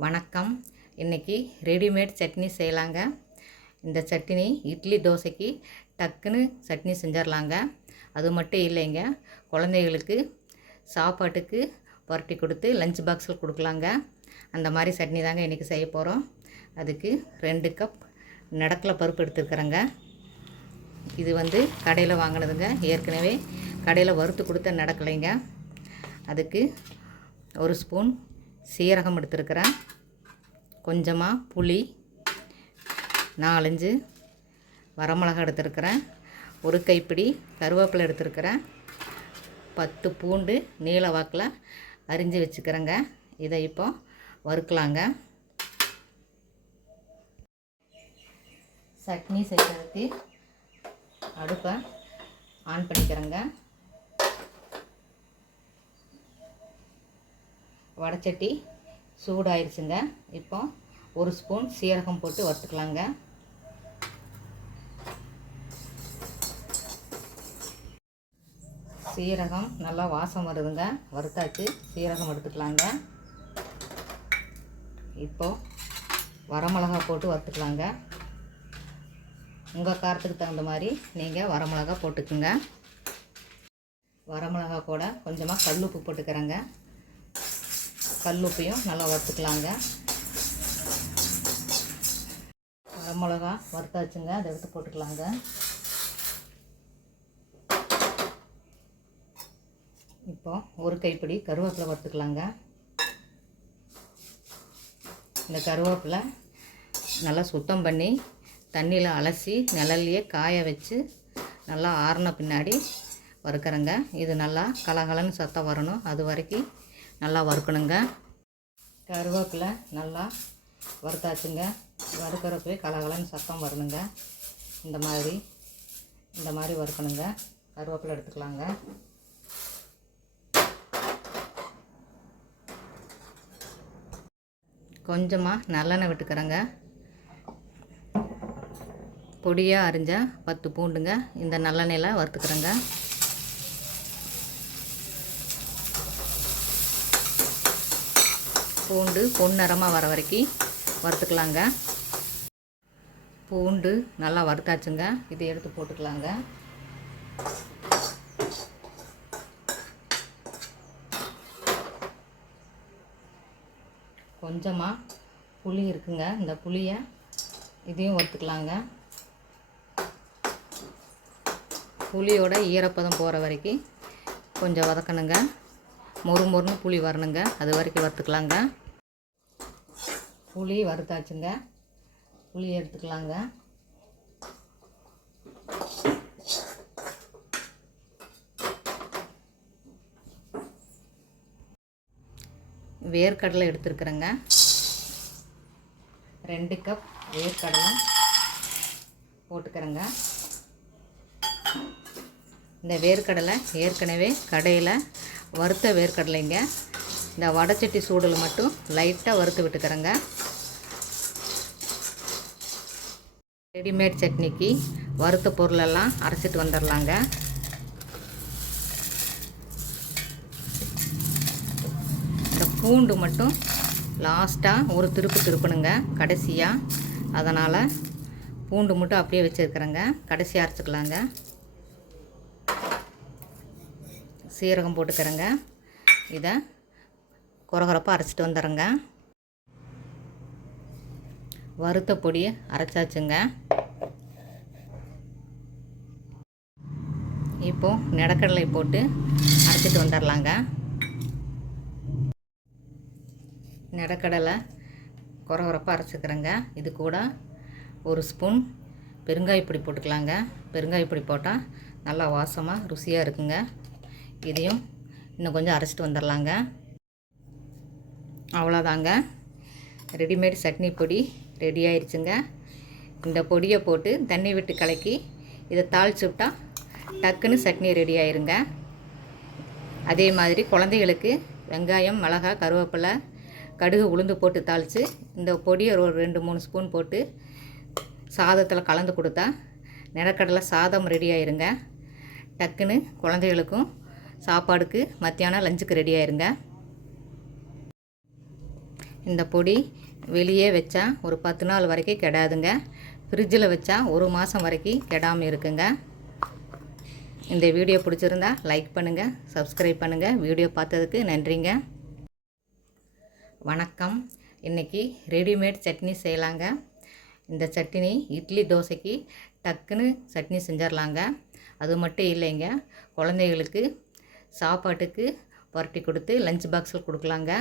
வணக்கம். இன்றைக்கி ரெடிமேட் சட்னி செய்யலாங்க. இந்த சட்னி இட்லி தோசைக்கு டக்குன்னு சட்னி செஞ்சிடலாங்க அது மட்டும் இல்லைங்க. குழந்தைகளுக்கு சாப்பாட்டுக்கு புரட்டி கொடுத்து லஞ்ச் பாக்ஸில் கொடுக்கலாங்க. அந்த மாதிரி சட்னி தாங்க இன்றைக்கி செய்ய போகிறோம் அதுக்கு ரெண்டு கப் நடக்கில் பருப்பு எடுத்துருக்குறேங்க. இது வந்து கடையில் வாங்கினதுங்க. ஏற்கனவே கடையில் வறுத்து கொடுத்த நடக்கலைங்க. அதுக்கு ஒரு ஸ்பூன் சீரகம் எடுத்துருக்கிறேன். கொஞ்சமாக புளி நாலஞ்சு வரமிளகா எடுத்துருக்கிறேன். ஒரு கைப்பிடி கருவேப்பிலை எடுத்துருக்கிறேன். பத்து பூண்டு நீல வாக்கில் அரிஞ்சு வச்சுக்கிறேங்க. இதை இப்போ வறுக்கலாங்க. சட்னி செய்கிறதுக்கு அடுப்பை ஆன் பண்ணிக்கிறேங்க. வடச்சட்டி சூடாயிருச்சுங்க. இப்போ ஒரு ஸ்பூன் சீரகம் போட்டு வறுத்துக்கலாங்க. சீரகம் நல்லா வாசம் வருதுங்க. வறுத்தாச்சு. சீரகம் எடுத்துக்கலாங்க. இப்போ வரமிளகா போட்டு வறுத்துக்கலாங்க. உங்கள் காரத்துக்கு தகுந்த மாதிரி நீங்கள் வரமிளகா போட்டுக்குங்க. வரமிளகா கூட கொஞ்சமாக கல் உப்பு போட்டுக்கிறேங்க. கல் உப்பையும் நல்லா வறுத்துக்கலாங்க. வரமிளகா வறுத்தாச்சுங்க அதை எடுத்து போட்டுக்கலாங்க. இப்போ ஒரு கைப்பிடி கருவேப்பிலை வறுத்துக்கலாங்க. இந்த கருவேப்பிலை நல்லா சுத்தம் பண்ணி தண்ணியில் அலசி நிழல்லையே காய வச்சு நல்லா ஆறின பின்னாடி வறுக்கிறேங்க. இது நல்லா கலகலன்னு சத்தம் வரணும். அது வரைக்கும் நல்லா வறுக்கணுங்க. கருவேப்பிலை நல்லா வறுத்தாச்சுங்க. வறுக்கிறப்பே கலகலன்னு சத்தம் வரணுங்க இந்த மாதிரி இந்த மாதிரி வறுக்கணுங்க. கருவேப்பிலை எடுத்துக்கலாங்க. கொஞ்சமாக நல்லெண்ணெய் விட்டுக்கிறேங்க. பொடியாக அரிஞ்ச பத்து பூண்டுங்க. இந்த நல்லெண்ணெயில் வறுத்துக்கிறேங்க. பூண்டு பொன்னிறமாக வர வரைக்கும் வறுத்துக்கலாங்க. பூண்டு நல்லா வறுத்தாச்சுங்க. இதை எடுத்து போட்டுக்கலாங்க. கொஞ்சமாக புளி இருக்குங்க. இந்த புளியை இதையும் வறுத்துக்கலாங்க. புளியோட ஈரப்பதம் போகிற வரைக்கும் கொஞ்சம் வதக்கணுங்க. மொறு மொறுன்னு புளி வரணுங்க. அது வரைக்கும் வறுத்துக்கலாங்க. புளி வறுத்தாச்சுங்க. புளி எடுத்துக்கலாங்க. வேர்க்கடலை எடுத்துருக்குறேங்க. ரெண்டு கப் வேர்க்கடலை போட்டுக்கிறேங்க. இந்த வேர்க்கடலை ஏற்கனவே கடையில் வறுத்த வேர்க்கடலைங்க. இந்த வடச்சட்டி சூடில் மட்டும் லைட்டாக வறுத்து விட்டுக்கிறேங்க. ரெடிமேட் சட்னிக்கு வறுத்த பொருளெல்லாம் அரைச்சிட்டு வந்துடலாங்க. இந்த பூண்டு மட்டும் லாஸ்ட்டாக ஒரு திருப்பு திருப்பணுங்க கடைசியாக அதனால் பூண்டு மட்டும் அப்படியே வச்சுருக்குறேங்க. கடைசியாக அரைச்சிக்கலாங்க. சீரகம் போட்டுக்கிறேங்க. இதை குறகுறப்பாக அரைச்சிட்டு வந்துடுறேங்க. வறுத்த பொடியை அரைச்சாச்சுங்க. இப்போது நிலக்கடலை போட்டு அரைச்சிட்டு வந்துடலாங்க. நிலக்கடலை குறகுறப்பாக அரைச்சிக்கிறேங்க. இது கூட ஒரு ஸ்பூன் பெருங்காயப்பொடி போட்டுக்கலாங்க. பெருங்காயப்பொடி போட்டால் நல்லா வாசமாக ருசியாக இருக்குங்க. இதையும் இன்னும் கொஞ்சம் அரைச்சிட்டு வந்துடலாங்க. அவ்வளோதாங்க. ரெடிமேட் சட்னி பொடி ரெடி ஆயிடுச்சுங்க இந்த பொடியை போட்டு தண்ணி விட்டு கலக்கி இதை தாளிச்சு விட்டால் டக்குன்னு சட்னி ரெடி ஆயிருங்க அதே மாதிரி குழந்தைகளுக்கு வெங்காயம் மிளகா கருவேப்பிலை கடுகு உளுந்து போட்டு தாளித்து இந்த பொடியை ஒரு ரெண்டு மூணு ஸ்பூன் போட்டு சாதத்தில் கலந்து கொடுத்தா நிலக்கடலை சாதம் ரெடி ஆயிருங்க டக்குன்னு குழந்தைகளுக்கும் சாப்பாடுக்கு மத்தியானம் லஞ்சுக்கு ரெடி ஆயிருங்க இந்த பொடி வெளியே வச்சா ஒரு பத்து நாள் வரைக்கும் கெடாதுங்க. ஃப்ரிட்ஜில் வச்சா ஒரு மாதம் வரைக்கும் கெடாமல் இருக்குங்க. இந்த வீடியோ பிடிச்சிருந்தா லைக் பண்ணுங்கள் சப்ஸ்கிரைப் பண்ணுங்கள் வீடியோ பார்த்ததுக்கு நன்றிங்க. வணக்கம். இன்றைக்கி ரெடிமேட் சட்னி செய்யலாங்க. இந்த சட்னி இட்லி தோசைக்கு டக்குன்னு சட்னி செஞ்சிடலாங்க அது மட்டும் இல்லைங்க குழந்தைகளுக்கு சாப்பாட்டுக்கு புரட்டி கொடுத்து லஞ்ச் பாக்ஸில் கொடுக்கலாங்க.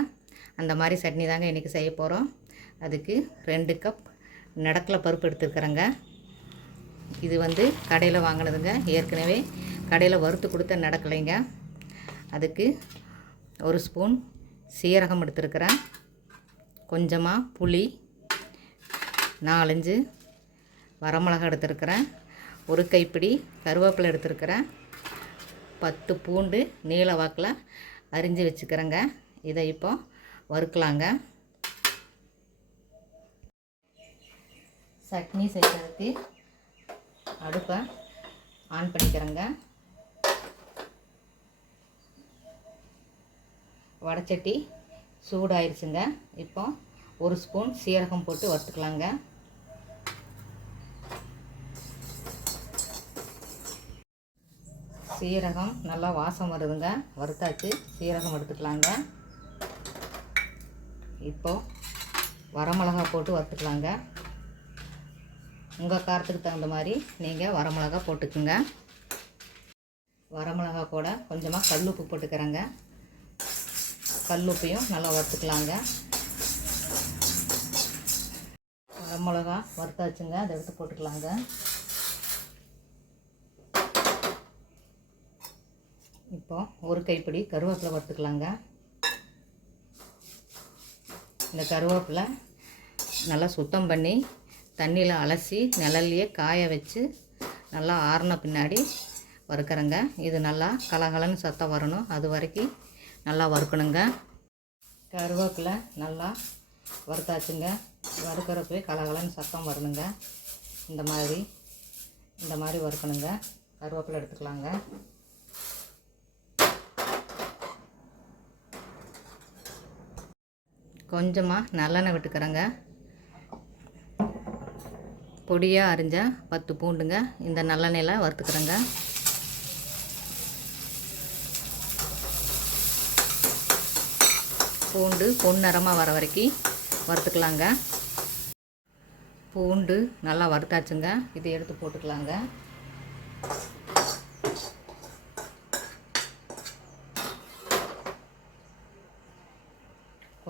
அந்த மாதிரி சட்னி தாங்க இன்றைக்கி செய்ய போகிறோம் அதுக்கு ரெண்டு கப் நடக்கில் பருப்பு எடுத்துருக்குறேங்க. இது வந்து கடையில் வாங்கினதுங்க. ஏற்கனவே கடையில் வறுத்து கொடுத்த நடக்கலைங்க. அதுக்கு ஒரு ஸ்பூன் சீரகம் எடுத்துருக்குறேன். கொஞ்சமாக புளி நாலஞ்சு வரமிளகா எடுத்துருக்குறேன். ஒரு கைப்பிடி கருவேப்பிலை எடுத்துருக்குறேன். பத்து பூண்டு நீல வாக்கில் அரிஞ்சு வச்சுக்கிறேங்க. இதை இப்போ வறுக்கலாங்க. சட்னி செய்கிறதுக்கு அடுப்பை ஆன் பண்ணிக்கிறேங்க. வடச்சட்டி சூடாயிருச்சுங்க. இப்போ ஒரு ஸ்பூன் சீரகம் போட்டு வறுத்துக்கலாங்க. சீரகம் நல்லா வாசம் வருதுங்க. வறுத்தாச்சு. சீரகம் எடுத்துக்கலாங்க. இப்போது வரமிளகா போட்டு வறுத்துக்கலாங்க. உங்கள் காரத்துக்கு தகுந்த மாதிரி நீங்கள் வரமிளகா போட்டுக்குங்க. வரமிளகா கூட கொஞ்சமாக கல் உப்பு போட்டுக்கிறேங்க. கல் உப்பையும் நல்லா வறுத்துக்கலாங்க. வரமிளகா வறுத்தாச்சுங்க. அதை எடுத்து போட்டுக்கலாங்க. இப்போ ஒரு கைப்பிடி கருவேப்பிலை வறுத்துக்கலாங்க. இந்த கருவேப்பிலை நல்லா சுத்தம் பண்ணி தண்ணியில் அலசி நிழல்லையே காய வச்சு நல்லா ஆறின பின்னாடி வறுக்கிறேங்க. இது நல்லா கலகலன்னு சத்தம் வரணும். அது வரைக்கும் நல்லா வறுக்கணுங்க. கருவேப்பிலை நல்லா வறுத்தாச்சுங்க. வறுக்கிறப்பே கலகலன்னு சத்தம் வரணுங்க. இந்த மாதிரி இந்த மாதிரி வறுக்கணுங்க. கருவேப்பிலை எடுத்துக்கலாங்க. கொஞ்சமாக நல்லெண்ணெய் விட்டுக்கிறேங்க. பொடியாக அரிஞ்ச பத்து பூண்டுங்க. இந்த நல்லெண்ணெயில் வறுத்துக்கிறேங்க. பூண்டு பொன்னிறமாக வர வரைக்கும் வறுத்துக்கலாங்க. பூண்டு நல்லா வறுத்தாச்சுங்க. இதை எடுத்து போட்டுக்கலாங்க.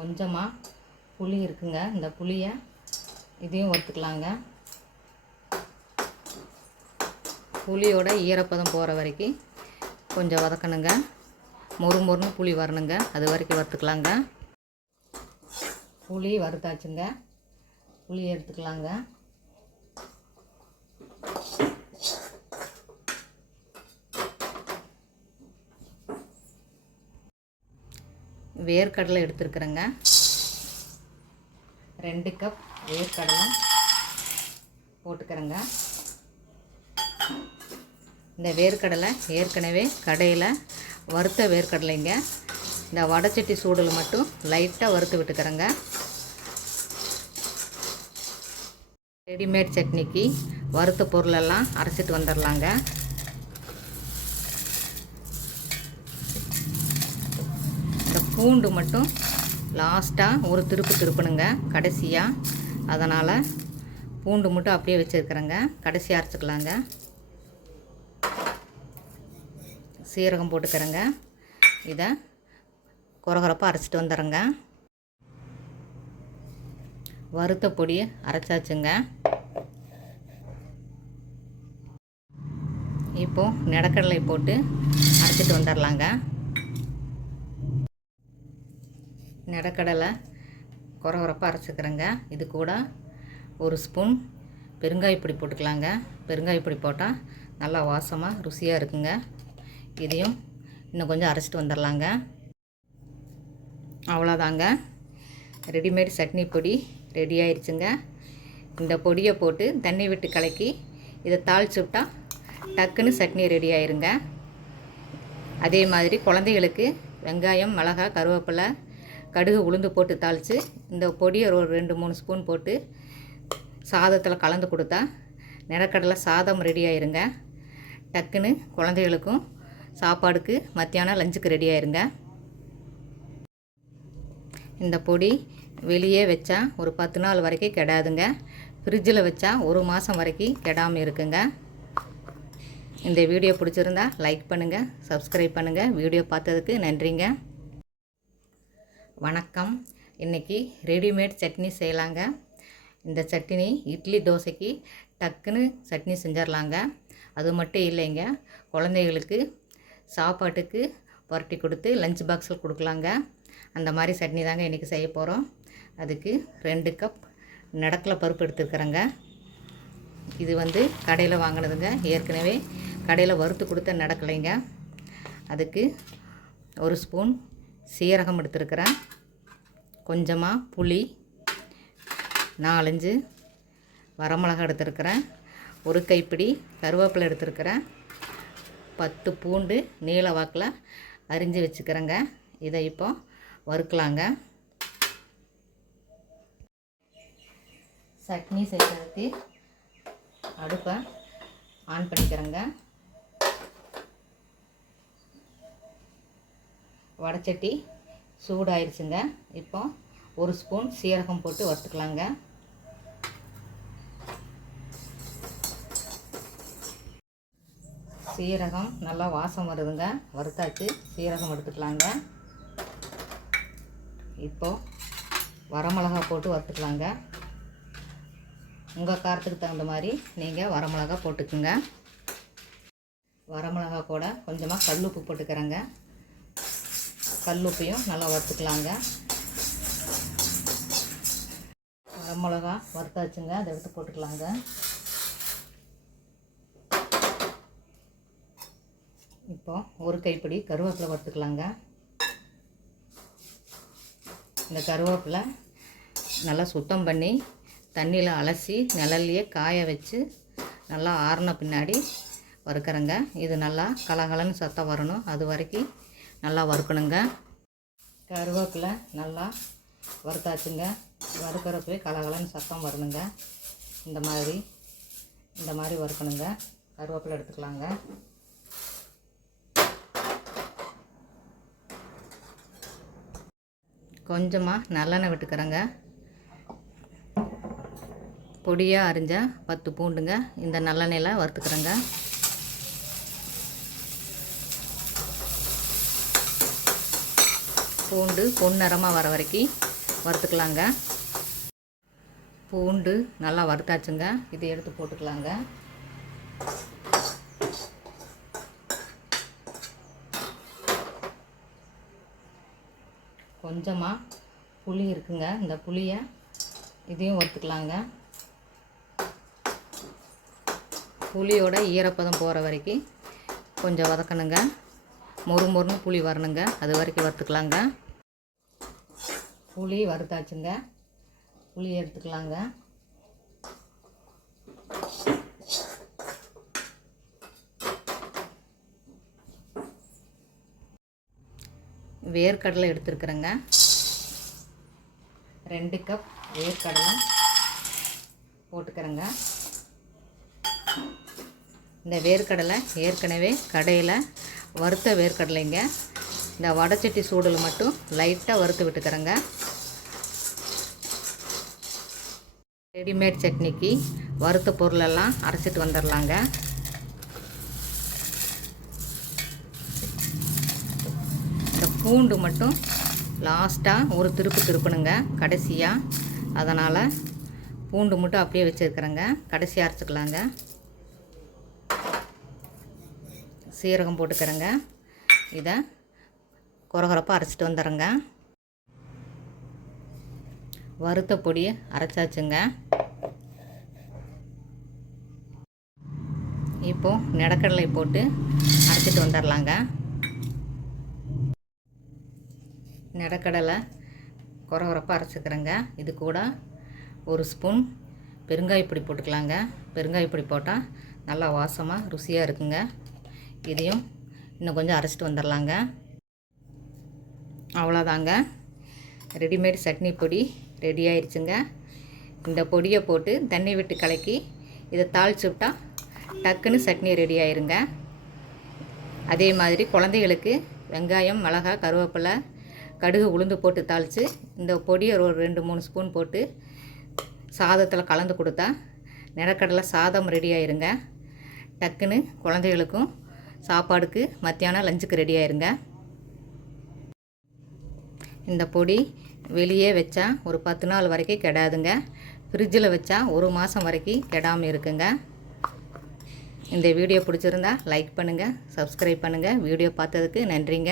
கொஞ்சமாக புளி இருக்குங்க. இந்த புளியை இதையும் வறுத்துக்கலாங்க. புளியோட ஈரப்பதம் போகிற வரைக்கும் கொஞ்சம் வதக்கணுங்க. மொறு மொறுன்னு புளி வரணுங்க. அது வரைக்கும் வறுத்துக்கலாங்க. புளி வறுத்தாச்சுங்க. புளி எடுத்துக்கலாங்க. வேர்க்கடலை எடுத்துருக்குறேங்க. ரெண்டு கப் வேர்க்கடலை போட்டுக்கிறேங்க. இந்த வேர்க்கடலை ஏற்கனவே கடையில் வறுத்த வேர்க்கடலைங்க. இந்த வடச்சட்டி சூடில் மட்டும் லைட்டாக வறுத்து விட்டுக்கிறேங்க. ரெடிமேட் சட்னிக்கு வறுத்த பொருளெல்லாம் அரைச்சிட்டு வந்துடலாங்க பூண்டு மட்டும் லாஸ்ட்டாக ஒரு திருப்பு திருப்பணுங்க கடைசியாக அதனால் பூண்டு மட்டும் அப்படியே வச்சுருக்குறேங்க. கடைசியாக அரைச்சிக்கலாங்க. சீரகம் போட்டுக்கிறேங்க. இதை குறகுறப்பாக அரைச்சிட்டு வந்துடுறேங்க. வறுத்த பொடியை அரைச்சாச்சுங்க. இப்போது நிலக்கடலை போட்டு அரைச்சிட்டு வந்துடலாங்க. நிலக்கடலை குறகுறப்பாக அரைச்சிக்கிறேங்க. இது கூட ஒரு ஸ்பூன் பெருங்காயப்பொடி போட்டுக்கலாங்க. பெருங்காயப்பொடி போட்டால் நல்லா வாசமாக ருசியாக இருக்குங்க. இதையும் இன்னும் கொஞ்சம் அரைச்சிட்டு வந்துடலாங்க. அவ்வளோதாங்க. ரெடிமேட் சட்னி பொடி ரெடி ஆயிடுச்சுங்க இந்த பொடியை போட்டு தண்ணி விட்டு கலக்கி இதை தாளிச்சு விட்டா டக்குன்னு சட்னி ரெடி ஆயிருங்க. அதே மாதிரி குழந்தைகளுக்கு வெங்காயம் மிளகாய் கருவேப்பிலை கடுகு உளுந்து போட்டு தாளித்து இந்த பொடியை ஒரு ரெண்டு மூணு ஸ்பூன் போட்டு சாதத்தில் கலந்து கொடுத்தா நிலக்கடலை சாதம் ரெடி ஆயிருங்க. டக்குன்னு குழந்தைகளுக்கும் சாப்பாடுக்கு மத்தியானம் லஞ்சுக்கு ரெடி ஆயிருங்க. இந்த பொடி வெளியே வச்சா ஒரு பத்து நாள் வரைக்கும் கெடாதுங்க. ஃப்ரிட்ஜில் வச்சா ஒரு மாதம் வரைக்கும் கெடாமல் இருக்குங்க. இந்த வீடியோ பிடிச்சிருந்தா லைக் பண்ணுங்கள் சப்ஸ்கிரைப் பண்ணுங்கள் வீடியோ பார்த்ததுக்கு நன்றிங்க. வணக்கம். இன்றைக்கி ரெடிமேட் சட்னி செய்யலாங்க. இந்த சட்னி இட்லி தோசைக்கு டக்குன்னு சட்னி செஞ்சிடலாங்க அது மட்டும் இல்லைங்க. குழந்தைகளுக்கு சாப்பாட்டுக்கு புரட்டி கொடுத்து லஞ்ச் பாக்ஸில் கொடுக்கலாங்க. அந்த மாதிரி சட்னி தாங்க இன்றைக்கி செய்ய போகிறோம் அதுக்கு ரெண்டு கப் நடக்கில் பருப்பு எடுத்துருக்குறேங்க. இது வந்து கடையில் வாங்கினதுங்க. ஏற்கனவே கடையில் வறுத்து கொடுத்த நடக்கலைங்க. அதுக்கு ஒரு ஸ்பூன் சீரகம் எடுத்துருக்கிறேன். கொஞ்சமாக புளி நாலஞ்சு வரமிளகா எடுத்துருக்கிறேன். ஒரு கைப்பிடி கருவேப்பிலை எடுத்துருக்கிறேன். பத்து பூண்டு நீல வாக்கில் அரிஞ்சு வச்சுக்கிறேங்க. இதை இப்போ வறுக்கலாங்க. சட்னி செய்கிறதுக்கு அடுப்பை ஆன் பண்ணிக்கிறேங்க. வடச்சட்டி சூடாயிருச்சுங்க. இப்போ ஒரு ஸ்பூன் சீரகம் போட்டு வறுத்துக்கலாங்க. சீரகம் நல்லா வாசம் வருதுங்க. வறுத்தாச்சு. சீரகம் எடுத்துக்கலாங்க. இப்போ வரமிளகா போட்டு வறுத்துக்கலாங்க. உங்கள் காரத்துக்கு தகுந்த மாதிரி நீங்கள் வரமிளகா போட்டுக்குங்க. வரமிளகா கூட கொஞ்சமாக கல் உப்பு போட்டுக்கிறேங்க. கல்லுப்பையும் நல்லா வறுத்துக்கலாங்க. வரமிளகா வறுத்தாச்சுங்க அதை எடுத்து போட்டுக்கலாங்க. இப்போ ஒரு கைப்பிடி கருவேப்பிலை வறுத்துக்கலாங்க. இந்த கருவேப்பிலை நல்லா சுத்தம் பண்ணி தண்ணியில் அலசி நிழல்லையே காய வச்சு நல்லா ஆறின பின்னாடி வறுக்கிறேங்க. இது நல்லா கலகலன்னு சத்தம் வரணும். அது வரைக்கும் நல்லா வறுக்கணுங்க. கருவேப்பிலை நல்லா வறுத்தாச்சுங்க. வறுக்கிறப்பே கலகலன்னு சத்தம் வரணுங்க இந்த மாதிரி இந்த மாதிரி வறுக்கணுங்க. கருவேப்பிலை எடுத்துக்கலாங்க. கொஞ்சமாக நல்லெண்ணெய் விட்டுக்கிறேங்க. பொடியாக அரிஞ்ச பத்து பூண்டுங்க. இந்த நல்லெண்ணெயில் வறுத்துக்கிறேங்க. பூண்டு பொன்னிறமாக வர வரைக்கும் வறுத்துக்கலாங்க. பூண்டு நல்லா வறுத்தாச்சுங்க. இதை எடுத்து போட்டுக்கலாங்க. கொஞ்சமாக புளி இருக்குங்க. இந்த புளியை இதையும் வறுத்துக்கலாங்க. புளியோட ஈரப்பதம் போகிற வரைக்கும் கொஞ்சம் வதக்கணுங்க. மொறு மொறுன்னு புளி வரணுங்க. அது வரைக்கும் வறுத்துக்கலாங்க. புளி வறுத்தாச்சுங்க. புளி எடுத்துக்கலாங்க. வேர்க்கடலை எடுத்துருக்குறேங்க. ரெண்டு கப் வேர்க்கடலை போட்டுக்கிறேங்க. இந்த வேர்க்கடலை ஏற்கனவே கடையில் வறுத்த வேர்க்கடலைங்க. இந்த வடச்சட்டி சூடில் மட்டும் லைட்டாக வறுத்து விட்டுக்கிறேங்க. ரெடிமேட் சட்னிக்கு வறுத்த பொருளெல்லாம் அரைச்சிட்டு வந்துடலாங்க. இந்த பூண்டு மட்டும் லாஸ்ட்டாக ஒரு திருப்பு திருப்பணுங்க கடைசியாக அதனால் பூண்டு மட்டும் அப்படியே வச்சுருக்குறேங்க. கடைசியாக அரைச்சிக்கலாங்க. சீரகம் போட்டுக்கிறேங்க. இதை குறகுறப்பாக அரைச்சிட்டு வந்துடுறேங்க. வறுத்த பொடியை அரைச்சாச்சுங்க. இப்போது நிலக்கடலை போட்டு அரைச்சிட்டு வந்துடலாங்க. நிலக்கடலை குறகுறப்பாக அரைச்சிக்கிறேங்க. இது கூட ஒரு ஸ்பூன் பெருங்காயப்பொடி போட்டுக்கலாங்க. பெருங்காயப்பொடி போட்டால் நல்லா வாசமாக ருசியாக இருக்குங்க. இதையும் இன்னும் கொஞ்சம் அரைச்சிட்டு வந்துடலாங்க. அவ்வளோதாங்க. ரெடிமேட் சட்னி பொடி ரெடி ஆயிடுச்சுங்க. இந்த பொடியை போட்டு தண்ணி விட்டு கலக்கி இதை தாளிச்சு விட்டால் டக்குன்னு சட்னி ரெடி ஆயிருங்க. அதே மாதிரி குழந்தைகளுக்கு வெங்காயம் மிளகா கருவேப்பிலை கடுகு உளுந்து போட்டு தாளித்து இந்த பொடியை ஒரு ரெண்டு மூணு ஸ்பூன் போட்டு சாதத்தில் கலந்து கொடுத்தா நிலக்கடலை சாதம் ரெடி ஆயிருங்க. டக்குன்னு குழந்தைகளுக்கும் சாப்பாடுக்கு மத்தியானம் லஞ்சுக்கு ரெடி ஆயிருங்க. இந்த பொடி வெளியே வச்சா ஒரு பத்து நாள் வரைக்கும் கெடாதுங்க. ஃப்ரிட்ஜில் வச்சா ஒரு மாதம் வரைக்கும் கெடாமல் இருக்குங்க. இந்த வீடியோ பிடிச்சிருந்தா லைக் பண்ணுங்கள் சப்ஸ்கிரைப் பண்ணுங்கள் வீடியோ பார்த்ததுக்கு நன்றிங்க.